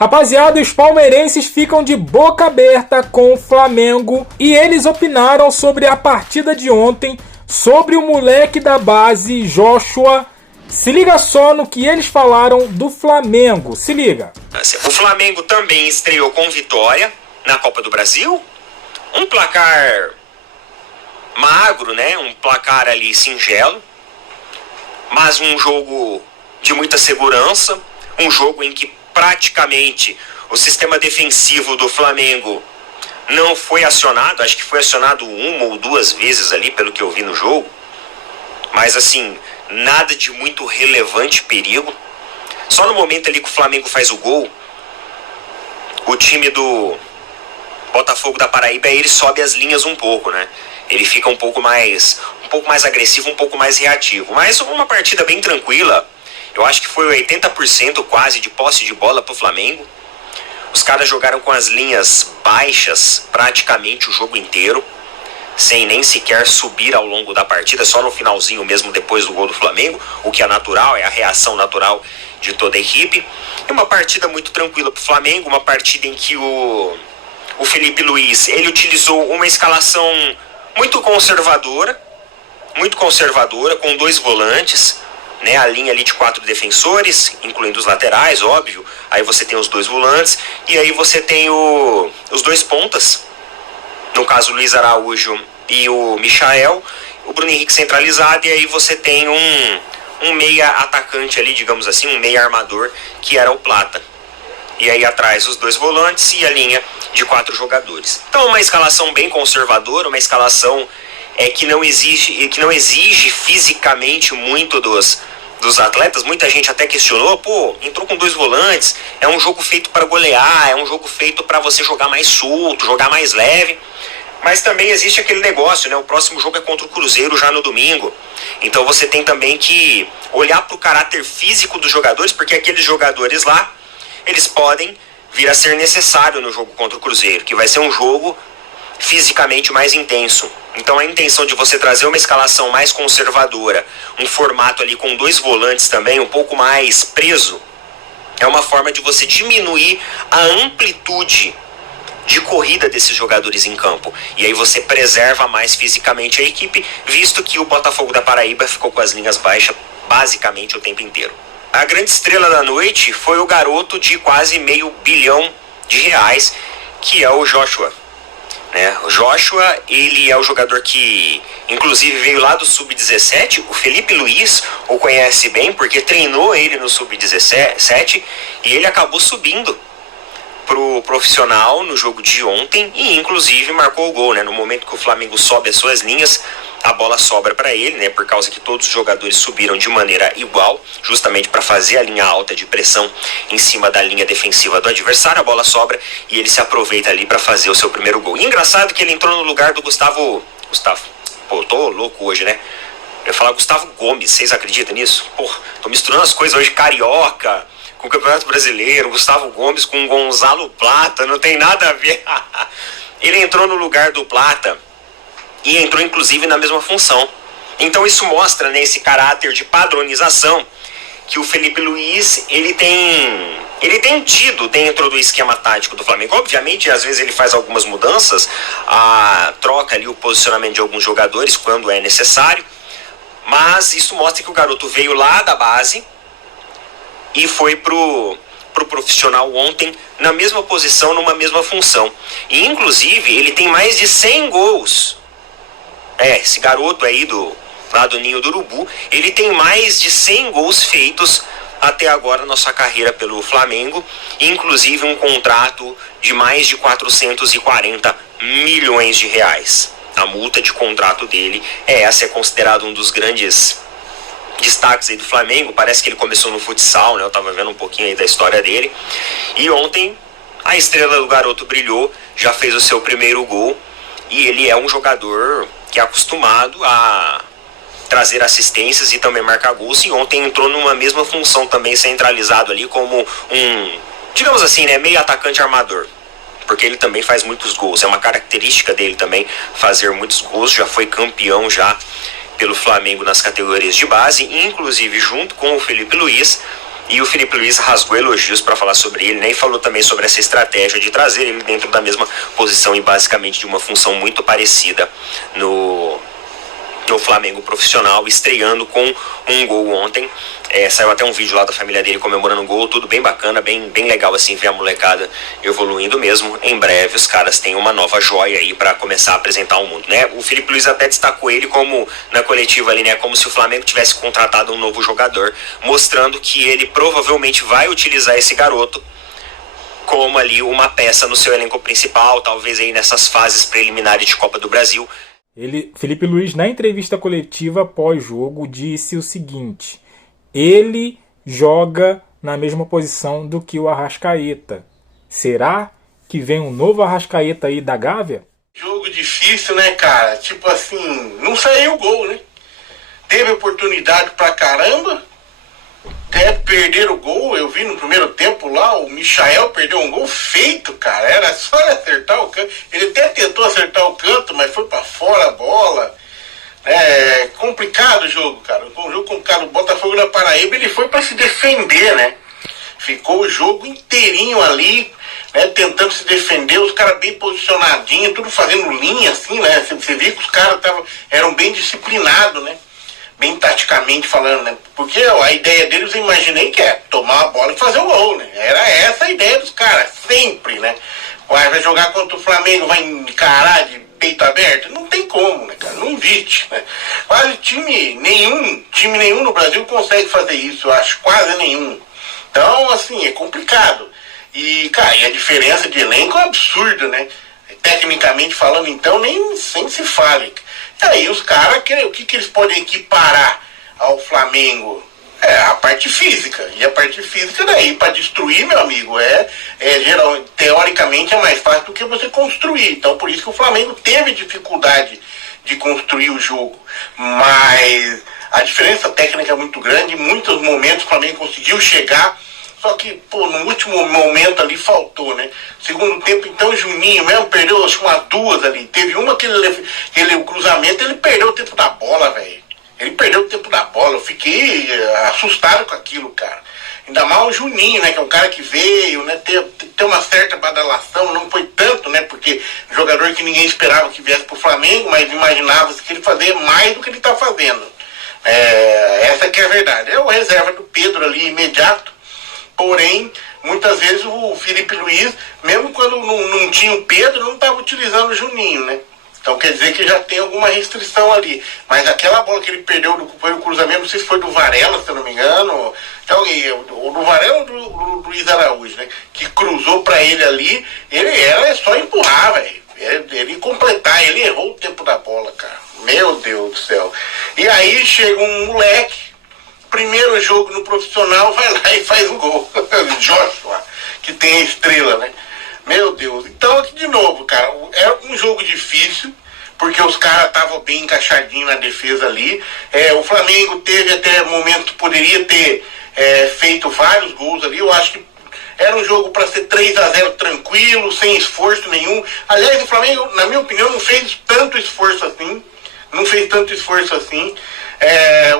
Rapaziada, os palmeirenses ficam de boca aberta com o Flamengo e eles opinaram sobre a partida de ontem, sobre o moleque da base, Joshua. Se liga só no que eles falaram do Flamengo, se liga. O Flamengo também estreou com vitória na Copa do Brasil, um placar magro, né? Um placar ali singelo, mas um jogo de muita segurança, um jogo em que praticamente o sistema defensivo do Flamengo não foi acionado, acho que foi acionado uma ou duas vezes ali, pelo que eu vi no jogo, mas assim, nada de muito relevante perigo. Só no momento ali que o Flamengo faz o gol, o time do Botafogo da Paraíba, ele sobe as linhas um pouco, né? Ele fica um pouco mais agressivo, um pouco mais reativo, mas uma partida bem tranquila. Eu acho que foi 80% quase de posse de bola pro Flamengo. Os caras jogaram com as linhas baixas praticamente o jogo inteiro, sem nem sequer subir ao longo da partida, só no finalzinho mesmo, depois do gol do Flamengo, o que é natural, é a reação natural de toda a equipe. E uma partida muito tranquila pro Flamengo, uma partida em que o Felipe Luiz, ele utilizou uma escalação muito conservadora, com dois volantes, né, a linha ali de 4 defensores, incluindo os laterais, óbvio. Aí você tem os 2 volantes e aí você tem os 2 pontas, no caso o Luiz Araújo e o Michael, o Bruno Henrique centralizado, e aí você tem um meia atacante ali, digamos assim, um meia armador, que era o Plata. E aí atrás os 2 volantes e a linha de 4 jogadores. Então uma escalação bem conservadora, uma escalação que não exige fisicamente muito dos atletas. Muita gente até questionou, entrou com 2 volantes, é um jogo feito para golear, é um jogo feito para você jogar mais solto, jogar mais leve. Mas também existe aquele negócio, né? O próximo jogo é contra o Cruzeiro já no domingo. Então você tem também que olhar para o caráter físico dos jogadores, porque aqueles jogadores lá, eles podem vir a ser necessário no jogo contra o Cruzeiro, que vai ser um jogo fisicamente mais intenso. Então a intenção de você trazer uma escalação mais conservadora, um formato ali com 2 volantes também, um pouco mais preso, é uma forma de você diminuir a amplitude de corrida desses jogadores em campo. E aí você preserva mais fisicamente a equipe, visto que o Botafogo da Paraíba ficou com as linhas baixas basicamente o tempo inteiro. A grande estrela da noite foi o garoto de quase R$500 milhão, que é o Joshua. O Joshua, ele é o jogador que inclusive veio lá do Sub-17. O Felipe Luiz o conhece bem porque treinou ele no Sub-17 e ele acabou subindo pro profissional no jogo de ontem e inclusive marcou o gol, né? No momento que o Flamengo sobe as suas linhas, a bola sobra para ele, né? Por causa que todos os jogadores subiram de maneira igual, justamente para fazer a linha alta de pressão em cima da linha defensiva do adversário. A bola sobra e ele se aproveita ali para fazer o seu primeiro gol. E engraçado que ele entrou no lugar do Gustavo, tô louco hoje, né? Eu ia falar Gustavo Gomes, vocês acreditam nisso? Tô misturando as coisas hoje, Carioca com o Campeonato Brasileiro, Gustavo Gomes com Gonzalo Plata, não tem nada a ver. Ele entrou no lugar do Plata e entrou inclusive na mesma função. Então isso mostra, né, esse caráter de padronização que o Felipe Luiz ele tem tido dentro do esquema tático do Flamengo. Obviamente, às vezes ele faz algumas mudanças, troca ali o posicionamento de alguns jogadores quando é necessário, mas isso mostra que o garoto veio lá da base e foi pro profissional ontem na mesma posição, numa mesma função. E inclusive ele tem mais de 100 gols. Esse garoto aí lá do Ninho do Urubu, ele tem mais de 100 gols feitos até agora na sua carreira pelo Flamengo, inclusive um contrato de mais de R$440 milhões. A multa de contrato dele é considerado um dos grandes destaques aí do Flamengo. Parece que ele começou no futsal, né? Eu tava vendo um pouquinho aí da história dele. E ontem a estrela do garoto brilhou, já fez o seu primeiro gol e ele é um jogador que é acostumado a trazer assistências e também marcar gols, e ontem entrou numa mesma função também, centralizado ali como digamos assim, né, meio atacante armador, porque ele também faz muitos gols, é uma característica dele também fazer muitos gols, já foi campeão já pelo Flamengo nas categorias de base, inclusive junto com o Felipe Luiz, E o Felipe Luiz rasgou elogios para falar sobre ele, né? E falou também sobre essa estratégia de trazer ele dentro da mesma posição e basicamente de uma função muito parecida no Flamengo profissional, estreando com um gol ontem. Saiu até um vídeo lá da família dele comemorando um gol, tudo bem bacana, bem legal assim, ver a molecada evoluindo mesmo. Em breve os caras têm uma nova joia aí para começar a apresentar ao mundo, né? O Felipe Luiz até destacou ele como, na coletiva ali, né, como se o Flamengo tivesse contratado um novo jogador, mostrando que ele provavelmente vai utilizar esse garoto como ali uma peça no seu elenco principal, talvez aí nessas fases preliminares de Copa do Brasil. Felipe Luiz, na entrevista coletiva pós-jogo, disse o seguinte: ele joga na mesma posição do que o Arrascaeta. Será que vem um novo Arrascaeta aí da Gávea? Jogo difícil, né, cara? Tipo assim, não saiu o gol, né? Teve oportunidade pra caramba, até perder o gol. Eu vi no primeiro tempo lá, o Michael perdeu um gol feito, cara. Era só ele acertar o canto. Ele até tentou acertar o canto, mas foi pra fora a bola. É complicado o jogo, cara. Um jogo complicado. O Botafogo da Paraíba, ele foi pra se defender, né? Ficou o jogo inteirinho ali, né, tentando se defender, os caras bem posicionadinhos, tudo fazendo linha assim, né? Você viu que os caras eram bem disciplinados, né? Bem taticamente falando, né? Porque a ideia deles, eu imaginei que é tomar a bola e fazer o gol, né? Era essa a ideia dos caras, sempre, né? Vai jogar contra o Flamengo, vai encarar de peito aberto? Não tem como, né, cara? Não existe, né? Quase time nenhum no Brasil consegue fazer isso, eu acho, quase nenhum. Então, assim, é complicado. E, cara, e a diferença de elenco é absurda, né? Tecnicamente falando, então, nem se fale. E aí os caras, o que eles podem equiparar ao Flamengo? A parte física. E a parte física daí, para destruir, meu amigo, teoricamente é mais fácil do que você construir. Então, por isso que o Flamengo teve dificuldade de construir o jogo. Mas a diferença técnica é muito grande. Em muitos momentos o Flamengo conseguiu chegar, só que, pô, no último momento ali faltou, né? Segundo tempo, então, o Juninho mesmo perdeu, acho que umas duas ali. Teve uma que o cruzamento, ele perdeu o tempo da bola, velho. Ele perdeu o tempo da bola. Eu fiquei assustado com aquilo, cara. Ainda mais o Juninho, né? Que é um cara que veio, né? Tem uma certa badalação, não foi tanto, né? Porque jogador que ninguém esperava que viesse pro Flamengo, mas imaginava-se que ele fazia mais do que ele tá fazendo. Essa que é a verdade. É o reserva do Pedro ali, imediato. Porém, muitas vezes o Felipe Luiz, mesmo quando não tinha o Pedro, não estava utilizando o Juninho, né? Então quer dizer que já tem alguma restrição ali. Mas aquela bola que ele perdeu foi o cruzamento, não sei se foi do Varela, se eu não me engano. Então, o do Varela ou do Luiz Araújo, né? Que cruzou para ele ali, era só empurrar, velho. Ele completar, ele errou o tempo da bola, cara. Meu Deus do céu. E aí chega um moleque, primeiro jogo no profissional, vai lá e faz um gol. Joshua, que tem a estrela, né? Meu Deus. Então, aqui de novo, cara, é um jogo difícil, porque os caras estavam bem encaixadinhos na defesa ali. O Flamengo teve até momento que poderia ter feito vários gols ali. Eu acho que era um jogo para ser 3-0 tranquilo, sem esforço nenhum. Aliás, o Flamengo, na minha opinião, não fez tanto esforço assim.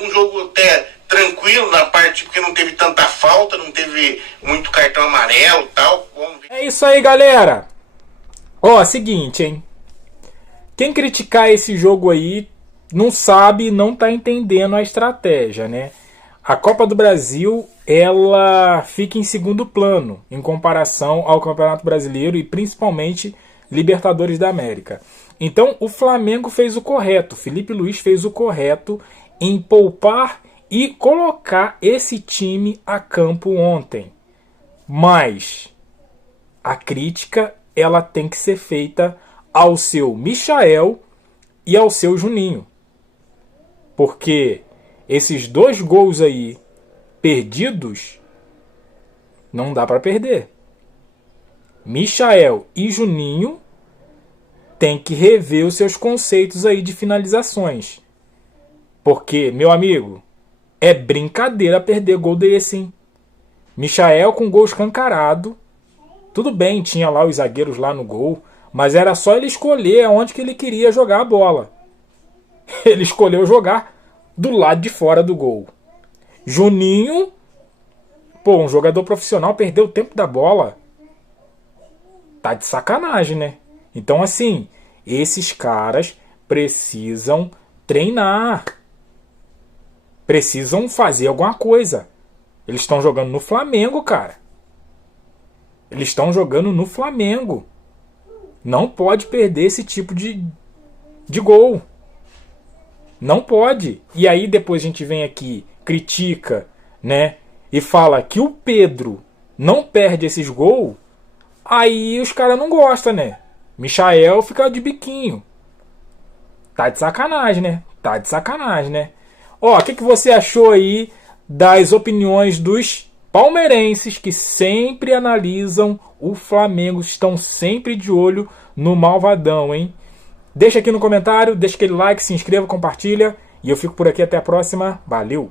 Um jogo até tranquilo na parte, porque não teve tanta falta, não teve muito cartão amarelo e tal. É isso aí, galera. Seguinte, hein? Quem criticar esse jogo aí não sabe, não tá entendendo a estratégia, né? A Copa do Brasil, ela fica em segundo plano em comparação ao Campeonato Brasileiro e principalmente Libertadores da América. Então o Flamengo fez o correto, Felipe Luiz fez o correto em poupar e colocar esse time a campo ontem. Mas a crítica, ela tem que ser feita ao seu Michael e ao seu Juninho. Porque esses dois gols aí perdidos, não dá para perder. Michael e Juninho tem que rever os seus conceitos aí de finalizações. Porque, meu amigo, é brincadeira perder gol desse, hein? Michael com gol escancarado. Tudo bem, tinha lá os zagueiros lá no gol, mas era só ele escolher aonde que ele queria jogar a bola. Ele escolheu jogar do lado de fora do gol. Juninho Pô, um jogador profissional perdeu o tempo da bola. Tá de sacanagem, né? Então, assim, esses caras precisam treinar. Precisam fazer alguma coisa. Eles estão jogando no Flamengo, cara. Eles estão jogando no Flamengo. Não pode perder esse tipo de gol. Não pode. E aí depois a gente vem aqui, critica, né? E fala que o Pedro não perde esses gols. Aí os caras não gostam, né? Michael fica de biquinho. Tá de sacanagem, né? Tá de sacanagem, né? Ó, o que você achou aí das opiniões dos palmeirenses que sempre analisam o Flamengo, estão sempre de olho no Malvadão, hein? Deixa aqui no comentário, deixa aquele like, se inscreva, compartilha. E eu fico por aqui, até a próxima. Valeu!